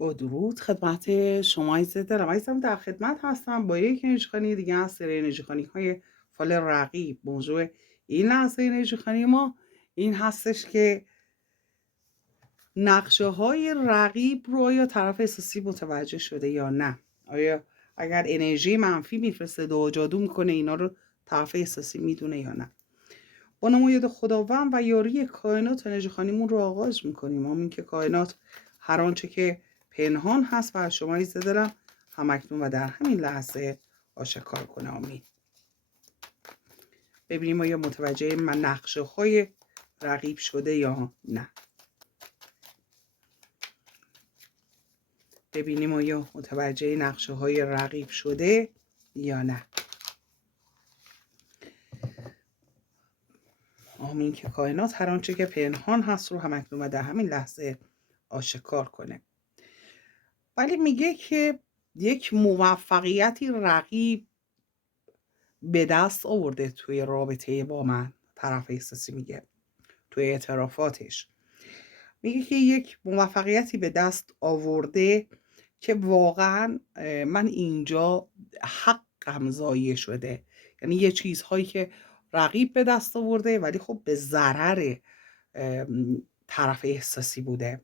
با درود خدمت شما عزیز دلم. عزیزم در خدمت هستم با یک انرژی خوانی دیگه از سری انرژی خوانی های فال رقیب. موضوع این لحظه انرژی خوانی ما این هستش که نقشه های رقیب رو آیا طرف احساسی متوجه شده یا نه. آیا اگر انرژی منفی میفرسته دعا جادو میکنه اینا رو طرف احساسی میدونه یا نه. با نام یاد خداوند و یاری کائنات انرژی خوانیمون رو آغاز میکنیم. آمین که کائنات هر آنچه که پنهان هست و از شما عزیز دلم همکنون و در همین لحظه آشکار کنه. آمین. ببینیم آیا متوجه من نقشه های رقیب شده یا نه. ببینیم آیا متوجه نقشه های رقیب شده یا نه. آمین که کائنات هر آنچه که پنهان هست رو همکنون و در همین لحظه آشکار کنه. ولی میگه که یک موفقیتی رقیب به دست آورده توی رابطه با من. طرف احساسی میگه توی اعترافاتش میگه که یک موفقیتی به دست آورده که واقعا من اینجا حقم ضایع شده. یعنی یه چیزهایی که رقیب به دست آورده ولی خب به ضرر طرف احساسی بوده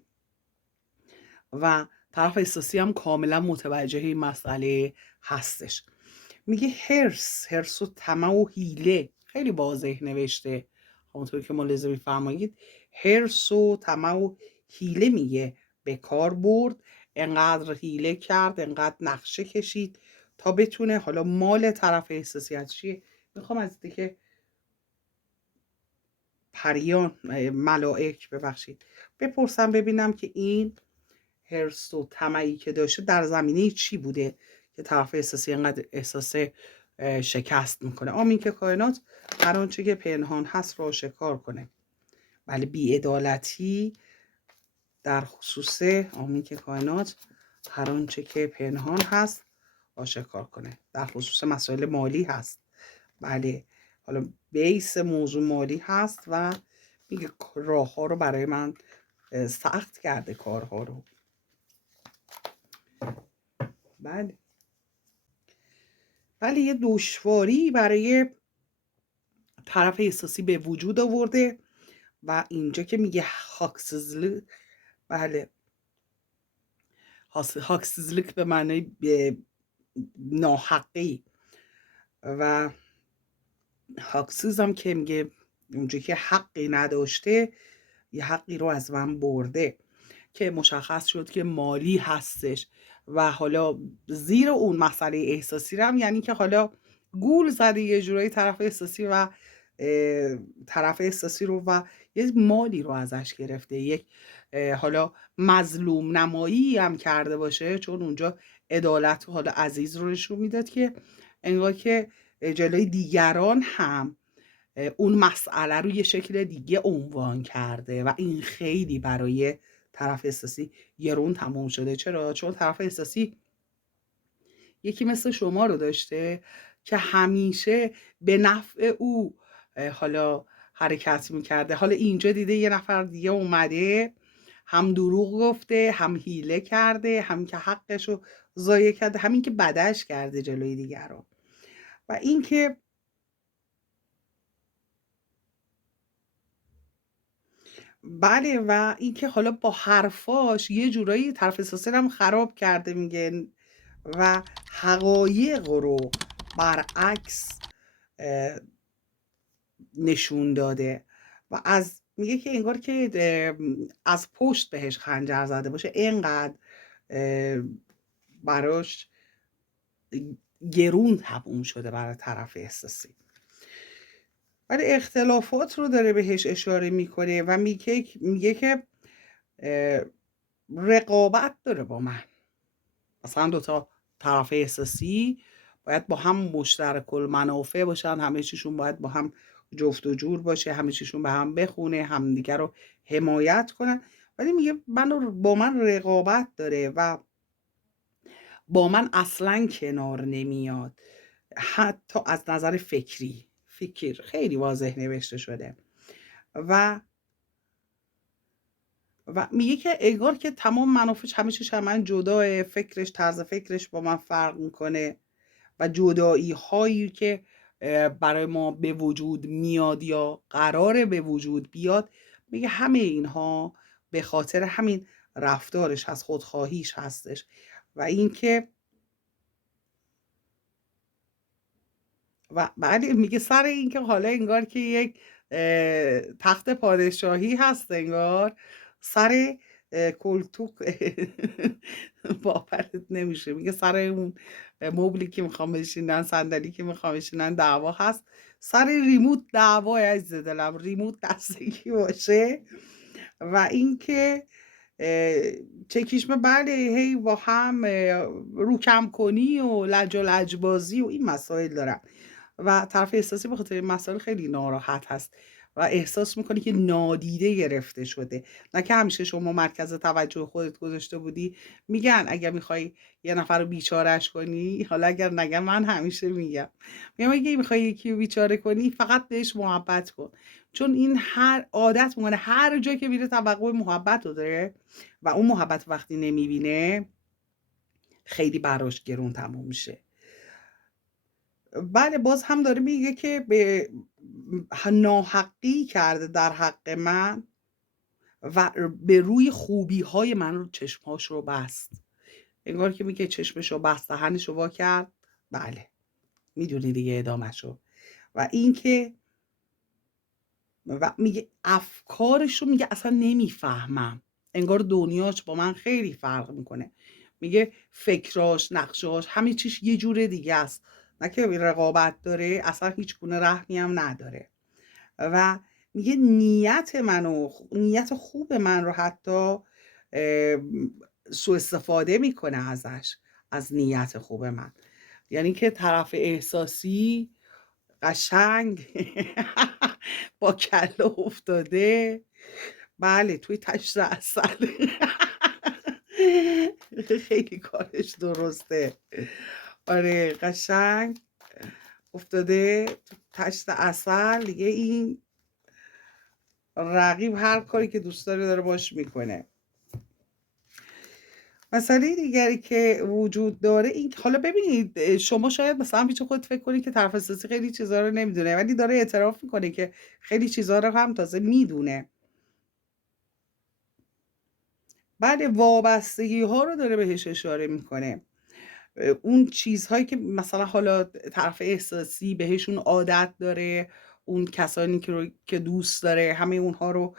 و طرف احساسی هم کاملا متوجه این مسئله هستش. میگه حرص و طمع و حیله خیلی واضح نوشته، همونطور که ملاحظه می‌فرمایید حرص و طمع و حیله میگه به کار برد، انقدر حیله کرد، انقدر نقشه کشید تا بتونه حالا مال طرف احساسی از چیه. میخوام از دیگه پریان ملائک ببخشید بپرسم ببینم که این حرص و طمعی که داشته در زمینه چی بوده که طرف احساسی اینقدر احساس شکست میکنه. آمین که کائنات هر آنچه که پنهان هست را آشکار کنه. ولی بی‌عدالتی در خصوص آمین که کائنات هر آنچه که پنهان هست آشکار کنه. در خصوص مسائل مالی هست. بله حالا بیس موضوع مالی هست و میگه راه ها رو برای من سخت کرده، کارها رو. بله ولی یه دشواری برای طرف احساسی به وجود آورده و اینجا که میگه هاکسزلک، بله هاکسزلک به معنی ناحقی و هاکسیز هم که میگه اونجا که حقی نداشته یه حقی رو از من برده، که مشخص شد که مالی هستش و حالا زیر اون مسئله احساسی رو هم یعنی که حالا گول زده یه جورایی طرف احساسی و طرف احساسی رو و یه مالی رو ازش گرفته، یک حالا مظلوم نمایی هم کرده باشه، چون اونجا عدالت حالا عزیز رو نشون میداد که انگار که جلوی دیگران هم اون مسئله رو یه شکل دیگه عنوان کرده و این خیلی برای طرف احساسی گرون تموم شده. چرا؟ چون طرف احساسی یکی مثل شما رو داشته که همیشه به نفع او حالا حرکت میکرده. حالا اینجا دیده یه نفر دیگه اومده هم دروغ گفته، هم حیله کرده، هم که حقش رو ضایع کرده، همین که بدش کرده جلوی دیگران. و این که بله و اینکه حالا با حرفاش یه جورایی طرف احساسی رو هم خراب کرده میگه و حقایق رو برعکس نشون داده و از میگه که انگار که از پشت بهش خنجر زده باشه، اینقدر براش گرون تموم شده برای طرف احساسی. ولی اختلافات رو داره بهش اشاره میکنه و میگه که رقابت داره با من. مثلا دوتا طرف احساسی باید با هم مشترک المنافع باشن، همه چیشون باید با هم جفت و جور باشه، همه چیشون به هم بخونه، همدیگه رو حمایت کنن. ولی میگه با من رقابت داره و با من اصلا کنار نمیاد، حتی از نظر فکر خیلی واضح نوشته شده و و میگه که انگار که تمام منافعش همه چیش هم من جداه، فکرش، طرز فکرش با من فرق میکنه و جدایی هایی که برای ما به وجود میاد یا قراره به وجود بیاد، میگه همه اینها به خاطر همین رفتارش از خودخواهیش هستش. و اینکه و بعد میگه سر اینکه حالا انگار که یک تخت پادشاهی هست، انگار سر کلتوک باورت نمیشه، میگه سر اون مبلی که میخوام بشینن، صندلی که میخوام بشینن دعوا هست، سر ریموت دعوا. عزیز دلم ریموت دستگی باشه. و اینکه چکیشمه بله هی با هم روکم کنی و لج و لجبازی و این مسائل دارن و طرف احساسی به خاطر این مسائل خیلی ناراحت هست و احساس میکنی که نادیده گرفته شده. نه که همیشه شما مرکز توجه خودت گذاشته بودی. میگن اگر میخوای یه نفر رو بیچارش کنی، حالا اگر نگم من همیشه میگم اگه میخوای یکی رو بیچاره کنی فقط بهش محبت کن، چون این هر عادت میکنه هر جا که میره توقع محبت رو داره و اون محبت وقتی نمیبینه خیلی براش گرون تموم میشه. بله باز هم داره میگه که به ناحقی کرده در حق من و به روی خوبی های من رو چشمهاش رو بست. انگار که میگه چشمش رو بست، دهنش رو وا کرد. بله میدونی دیگه ادامهش رو. و این که و میگه افکارش رو میگه اصلا نمیفهمم، انگار دنیاش با من خیلی فرق میکنه. میگه فکراش، نقشاش، همه چیش یه جور دیگه است. نه که رقابت داره، اصلا هیچ گونه رحمی هم نداره. و میگه نیت خوب من رو حتی سوء استفاده میکنه ازش، از نیت خوب من. یعنی که طرف احساسی قشنگ با کله افتاده بله توی تشت اصل. خیلی کارش درسته. آره قشنگ افتاده تو تشت اصل دیگه. این رقیب هر کاری که دوست داره باش میکنه. مسئله دیگری که وجود داره این حالا ببینید شما شاید مثلا پیش خود فکر کنید که طرف احساسی خیلی چیزا رو نمیدونه، ولی داره اعتراف میکنه که خیلی چیزا رو هم تازه میدونه. بعد وابستگی ها رو داره بهش اشاره میکنه. اون چیزهایی که مثلا حالا طرف احساسی بهشون عادت داره، اون کسانی که دوست داره، همه اونها رو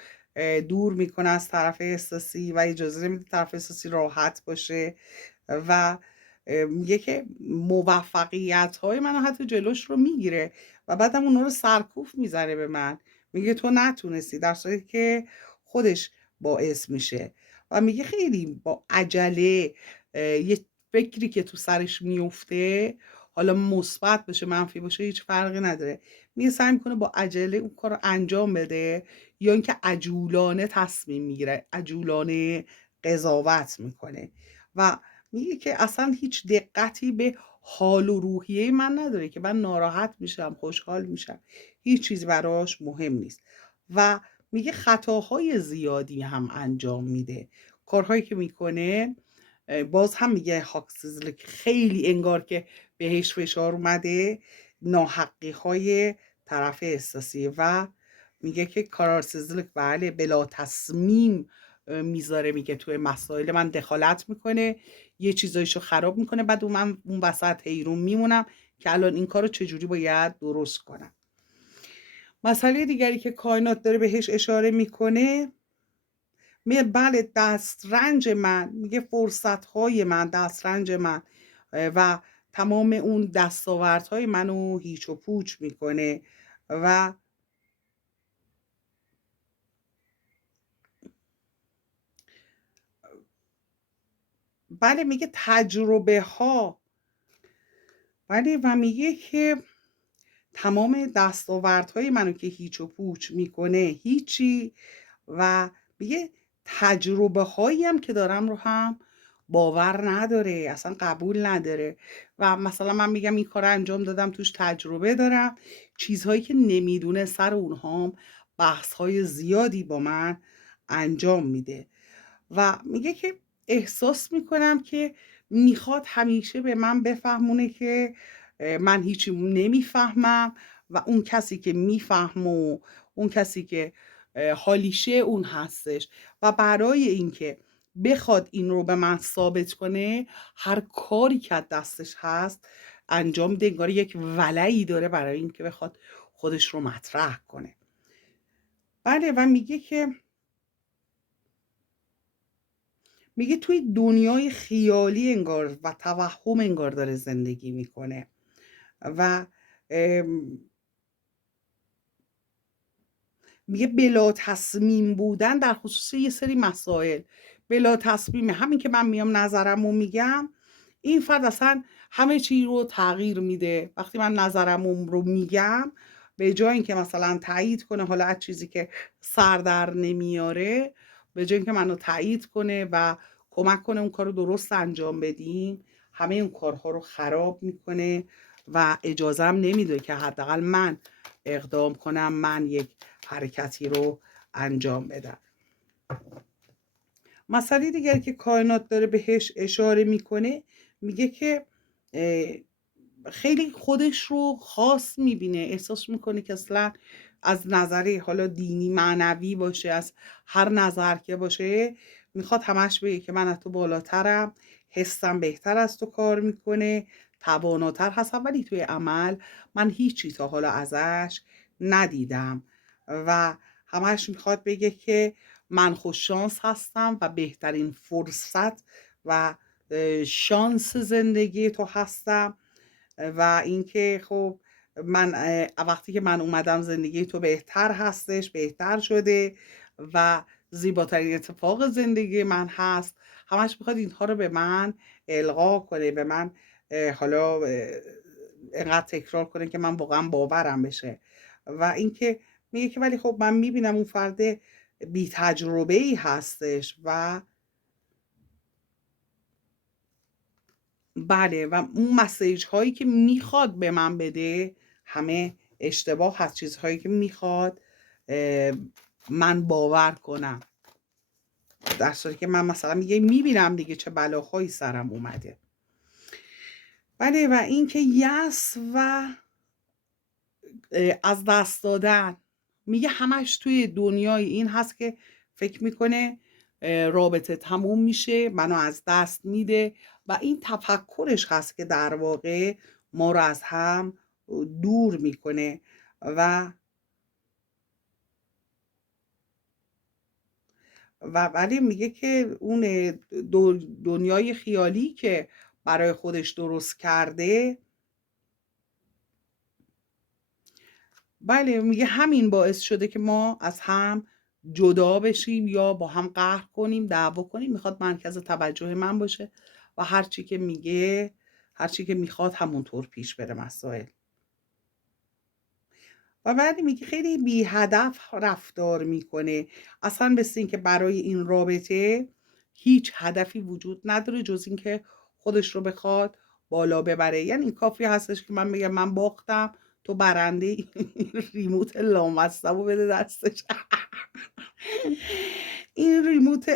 دور میکنه از طرف احساسی و اجازه نمیده طرف احساسی راحت باشه. و میگه که موفقیت های منو حتی جلوش رو میگیره و بعدم اونا رو سرکوف میزنه به من. میگه تو نتونستی، در صورتی که خودش باعث میشه. و میگه خیلی با عجله یه فکری که تو سرش میفته، حالا مثبت باشه منفی باشه هیچ فرقی نداره، میگه سعی میکنه با عجله اون کار رو انجام بده، یا اینکه عجولانه تصمیم میگیره، عجولانه قضاوت میکنه. و میگه که اصلا هیچ دقتی به حال و روحیه من نداره که من ناراحت میشم، خوشحال میشم، هیچ چیز براش مهم نیست. و میگه خطاهای زیادی هم انجام میده، کارهایی که میکنه. باز هم میگه هاکسیزلک خیلی انگار که بهش فشار اومده، ناحقی های طرف احساسی. و میگه که کارارسیزلک بله بلا تصمیم میذاره، میگه توی مسائل من دخالت میکنه، یه چیزایشو خراب میکنه، بعد من اون وسط حیرون میمونم که الان این کارو چجوری باید درست کنم. مسئله دیگری که کائنات داره بهش اشاره میکنه، میگه بله دسترنج من، میگه فرصتهای من، دسترنج من و تمام اون دستاوردهای منو هیچ و پوچ میکنه. و بله میگه تجربه ها، بله و میگه که تمام دستاوردهای منو که هیچ و پوچ میکنه هیچی. و میگه تجربه هایی هم که دارم رو هم باور نداره، اصلا قبول نداره. و مثلا من میگم این کار انجام دادم توش تجربه دارم، چیزهایی که نمیدونه سر اونهام بحث های زیادی با من انجام میده. و میگه که احساس میکنم که میخواد همیشه به من بفهمونه که من هیچی نمیفهمم و اون کسی که میفهم و اون کسی که حالیشه اون هستش. و برای اینکه بخواد این رو به من ثابت کنه هر کاری که دستش هست انجام میده، انگار یک ولعی داره برای اینکه بخواد خودش رو مطرح کنه. بله. و میگه توی دنیای خیالی انگار و توهم انگار داره زندگی میکنه و میگه بلا تصمیم بودن در خصوص یه سری مسائل. بلا تصمیم، همین که من میام نظرمو میگم، این فرد اصلا همه چی رو تغییر میده. وقتی من نظرمو رو میگم، به جای اینکه مثلا تایید کنه حالا از چیزی که سر در نمیاره، به جای اینکه منو تایید کنه و کمک کنه اون کارو درست انجام بدیم، همه اون کارها رو خراب میکنه و اجازم نمیده که حداقل من اقدام کنم، من یک حرکتی رو انجام بدم. مسئله دیگری که کائنات داره بهش اشاره میکنه، میگه که خیلی خودش رو خاص میبینه، احساس میکنه که اصلا از نظر حالا دینی معنوی باشه، از هر نظر که باشه، میخواد همش بگه که من از تو بالاترم، حسم بهتر از تو کار میکنه، تواناتر هستم، ولی توی عمل من هیچی تا حالا ازش ندیدم. و همش میخواد بگه که من خوششانس هستم و بهترین فرصت و شانس زندگی تو هستم. و اینکه خب من وقتی که من اومدم زندگی تو بهتر هستش، بهتر شده و زیباترین اتفاق زندگی من هست. همش میخواد اینها رو به من القا کنه، به من حالا اینقدر تکرار کنه که من واقعا باورم بشه. و اینکه میگه که ولی خب من میبینم اون فرد بی تجربه ای هستش و بله، و اون مسیج هایی که میخواد به من بده همه اشتباه هست، چیزهایی که میخواد من باور کنم، در صورتی که من مثلا میبینم دیگه چه بلاهایی سرم اومده. بله. و اینکه یأس و از دست دادن، میگه همش توی دنیای این هست که فکر میکنه رابطه تموم میشه، منو از دست میده و این تفکرش هست که در واقع ما رو از هم دور میکنه. و ولی میگه که اون دنیای خیالی که برای خودش درست کرده، بله، میگه همین باعث شده که ما از هم جدا بشیم یا با هم قهر کنیم، دعوا کنیم. میخواد مرکز توجه من باشه و هرچی که میگه، هرچی که میخواد همونطور پیش بره مسائل. و بعد میگه خیلی بی هدف رفتار میکنه، اصلا مثل این که برای این رابطه هیچ هدفی وجود نداره جز این که خودش رو بخواد بالا ببره. یعنی کافی هستش که من بگم من باختم، تو برنده، این ریموت لامصب رو بده دستش. این ریموت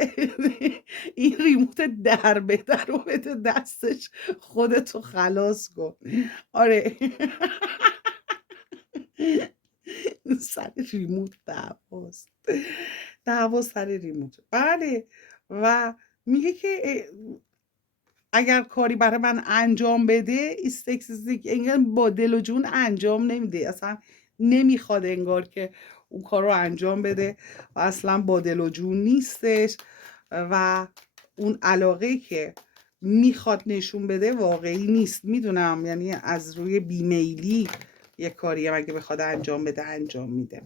این ریموت در بده رو بده دستش، خودتو خلاص کن. آره. سر ریموت دعواست، دعوا سر ریموت. بله. و میگه که اگر کاری برای من انجام بده ایستکسیزیک، انگار با دل و جون انجام نمیده، اصلا نمیخواد انگار که اون کار رو انجام بده و اصلا با دل و جون نیستش و اون علاقه که میخواد نشون بده واقعی نیست. میدونم یعنی از روی بیمیلی یه کاری هم اگه بخواد انجام بده انجام میده.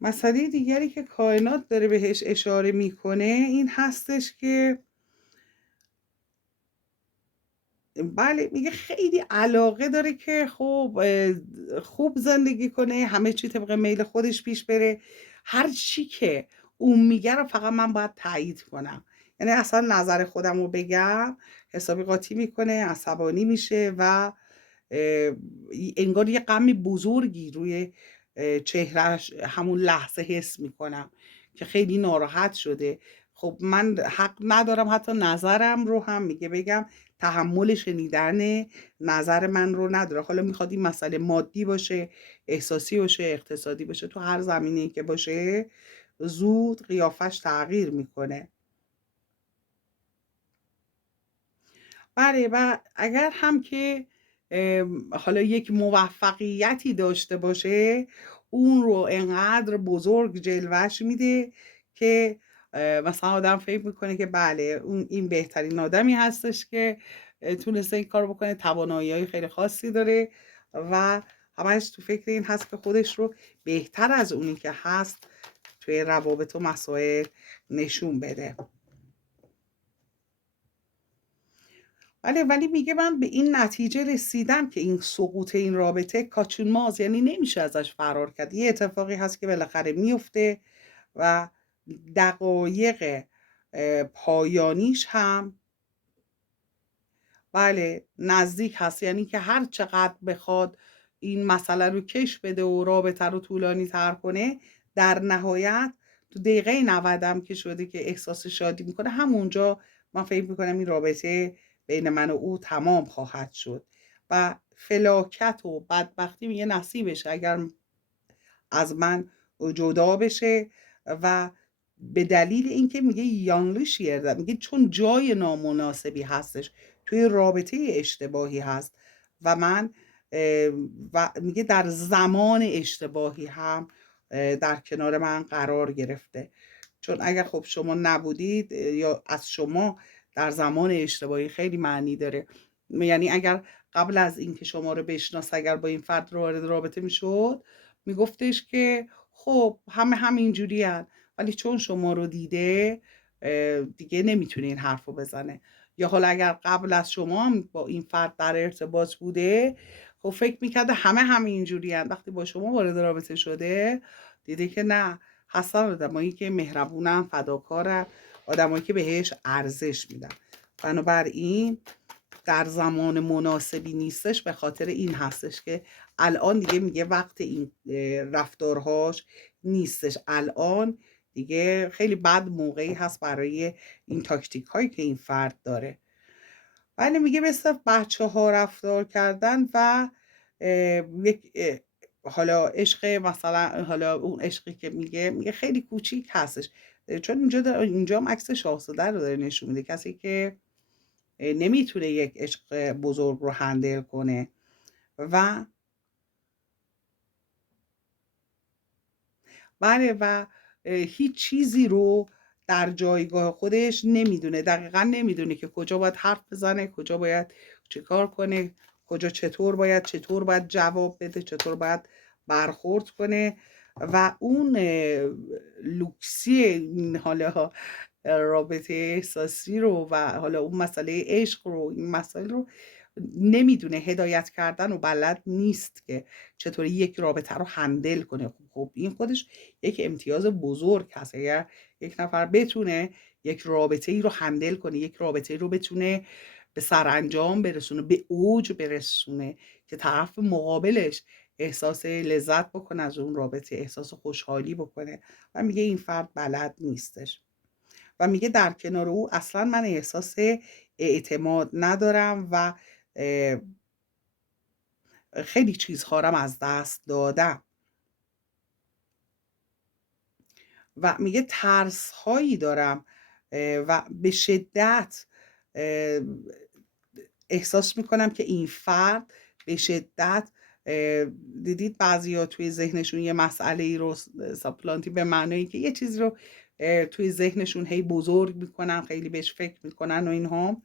مسئله دیگری که کائنات داره بهش اشاره میکنه این هستش که بله، میگه خیلی علاقه داره که خب خوب زندگی کنه، همه چی طبق میل خودش پیش بره، هر چی که اون میگه رو فقط من باید تایید کنم. یعنی اصلا نظر خودم رو بگم حسابی قاطی میکنه، عصبانی میشه و انگار یه غم بزرگی روی چهرهش همون لحظه حس میکنم که خیلی ناراحت شده. خب من حق ندارم حتی نظرم رو هم میگه بگم، تحمل شنیدن نظر من رو نداره. حالا میخواد این مسئله مادی باشه، احساسی باشه، اقتصادی باشه، تو هر زمینه‌ای که باشه زود قیافش تغییر میکنه. بله، و اگر هم که حالا یک موفقیتی داشته باشه، اون رو انقدر بزرگ جلوش میده که مثلا آدم فکر میکنه که بله این بهترین آدمی هستش که تونسته این کار بکنه، توانایی های خیلی خاصی داره و همش تو فکر این هست که خودش رو بهتر از اونی که هست توی روابط و مسائل نشون بده. ولی میگه من به این نتیجه رسیدم که این سقوط این رابطه کاچونماز، یعنی نمیشه ازش فرار کرد. یه اتفاقی هست که بالاخره میفته و دقایق پایانیش هم بله نزدیک هست. یعنی که هر چقدر بخواد این مسئله رو کش بده و رابطه رو طولانی تر کنه، در نهایت تو دقیقه 90 هم که شده که احساس شادی میکنه، همونجا من فکر میکنم این رابطه بین من و او تمام خواهد شد و فلاکت و بدبختی میگه نصیبش اگر از من جدا بشه. و به دلیل اینکه میگه یانگلی شیر، میگه چون جای نامناسبی هستش توی رابطه اشتباهی هست و من و میگه در زمان اشتباهی هم در کنار من قرار گرفته. چون اگر خب شما نبودید یا از شما در زمان اشتباهی خیلی معنی داره. یعنی اگر قبل از اینکه شما رو بشناس اگر با این فرد وارد رابطه میشد، میگفتش که خب همه همینجوری هن. ولی چون شما رو دیده دیگه نمیتونه این حرف رو بزنه. یا حالا اگر قبل از شما هم با این فرد در ارتباط بوده، خب فکر میکرده همه همینجوری هن. وقتی با شما وارد رابطه شده دیده که نه، هستن آدمایی که مهربونن، فداکارن، آدمایی که بهش ارزش میدن. بنابراین در زمان مناسبی نیستش، به خاطر این هستش که الان دیگه میگه وقت این رفتارهاش نیستش. الان دیگه خیلی بد موقعی هست برای این تاکتیک هایی که این فرد داره. ولی میگه مثل بچه ها رفتار کردن و یک حالا عشق، مثلا حالا اون عشقی که میگه خیلی کوچیک هستش. چون اینجا هم عکس شاهزاده رو داره نشون میده، کسی که نمیتونه یک عشق بزرگ رو هندل کنه و بله و هیچ چیزی رو در جایگاه خودش نمیدونه، دقیقا نمیدونه که کجا باید حرف بزنه، کجا باید چه کار کنه، کجا چطور باید جواب بده، چطور باید برخورد کنه. و اون لوکسی این حالا رابطه احساسی رو و حالا اون مسئله عشق رو، این مسائل رو نمیدونه، هدایت کردن و بلد نیست که چطوری یک رابطه رو هندل کنه. خب این خودش یک امتیاز بزرگ هست. اگر یک نفر بتونه یک رابطه ای رو هندل کنه، یک رابطه ای رو بتونه به سرانجام برسونه، به اوج برسونه که طرف مقابلش احساس لذت بکنه از اون رابطه، احساس خوشحالی بکنه، و میگه این فرد بلد نیستش. و میگه در کنار او اصلا من احساس اعتماد ندارم و خیلی چیزها رو از دست دادم. و میگه ترس هایی دارم و به شدت احساس میکنم که این فرد به شدت دیدید بعضیا توی ذهنشون یه مسئله ای رو ساپلانتی، به معنی که یه چیزی رو توی ذهنشون هی بزرگ میکنن، خیلی بهش فکر میکنن و اینها.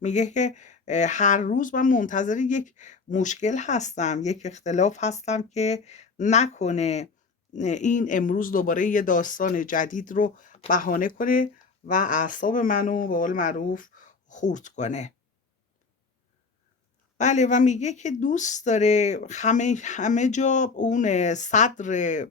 میگه که هر روز من منتظر یک مشکل هستم، یک اختلاف هستم که نکنه این امروز دوباره یه داستان جدید رو بهانه کنه و اعصاب منو به قول معروف خورد کنه. بله، و میگه که دوست داره همه جا اون صدر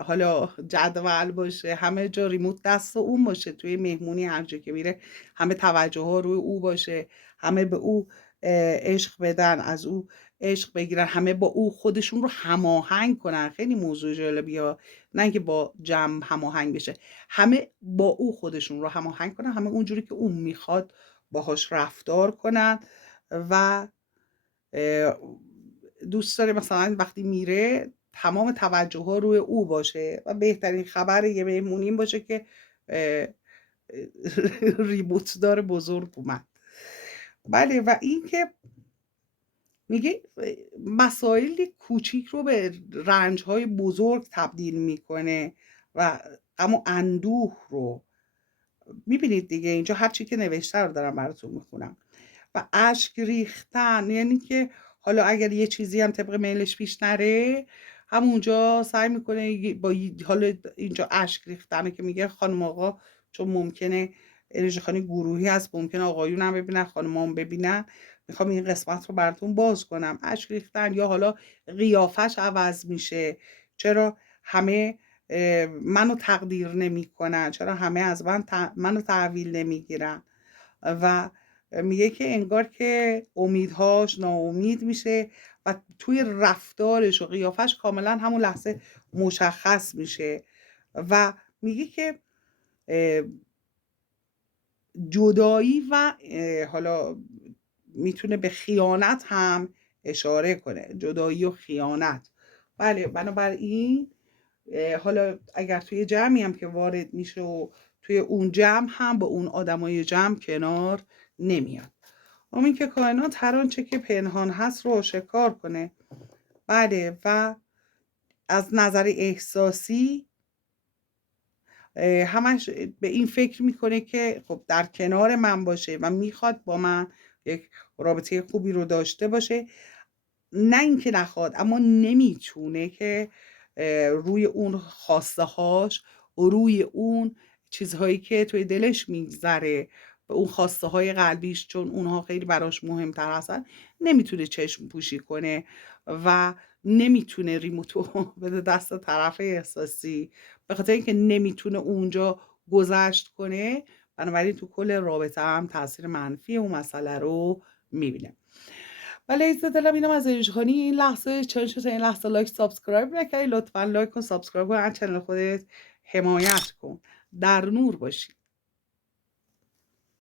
حالا جدول باشه، همه جا ریموت دست اون باشه، توی مهمونی هر جا که میره همه توجه ها روی او باشه، همه به او عشق بدن، از او عشق بگیرن، همه با او خودشون رو هماهنگ کنن. خیلی موضوع جالبیه، نه اینکه با جمع هماهنگ بشه، همه با او خودشون رو هماهنگ کنن، همه اونجوری که اون میخواد باهاش رفتار کنن. و دوست داره مثلا وقتی میره تمام توجه ها روی او باشه و بهترین خبر یه مهمونی این باشه که ریبوت دار بزرگ اومد. بله، و این که میگه مسائل کوچیک رو به رنج‌های بزرگ تبدیل میکنه و غم و اندوه رو میبینید دیگه. اینجا هر چی که نوشته رو دارم براتون میخونم. و اشک ریختن یعنی که حالا اگر یه چیزی هم طبق میلش پیش نره، همونجا سعی میکنه با حالا اینجا اشک ریختنه که میگه خانم آقا، چون ممکنه انرژی خانی گروهی هست، ممکنه آقایون هم ببینن، خانم هم ببینن. میخوام این قسمت رو براتون باز کنم. اشک ریختن یا حالا قیافش عوض میشه. چرا همه منو تقدیر نمی کنن؟ چرا همه از منو تحویل نمیگیرن؟ و میگه که انگار که امیدهاش ناامید میشه و توی رفتارش و قیافش کاملا همون لحظه مشخص میشه. و میگه که جدایی و حالا میتونه به خیانت هم اشاره کنه، جدایی و خیانت. بله، بنابراین حالا اگر توی جمعی هم که وارد میشه و توی اون جمع هم با اون آدمای جمع کنار نمیاد. همین که کائنات هر آنچه که پنهان هست رو آشکار کنه. بله، و از نظر احساسی همش به این فکر میکنه که خب در کنار من باشه و میخواد با من یک رابطه خوبی رو داشته باشه. نه اینکه نخواد، اما نمیتونه که روی اون خواسته هاش و روی اون چیزهایی که توی دلش میگذره و اون خواسته های قلبیش، چون اونها خیلی براش مهمتر هستن، نمیتونه چشم پوشی کنه و نمیتونه ریموتو بده دست طرف احساسی، به خاطر اینکه نمیتونه اونجا گذشت کنه. بنابراین تو کل رابطه هم تاثیر منفی اون مسئله رو میبینه. ولی عزیز دلم، اینم از انرژی این لحظه. چون شد این لحظه لایک سابسکرایب نکردی، لطفا لایک کن، سابسکرایب کن، از چنل خودت حمایت کن. در نور باشی.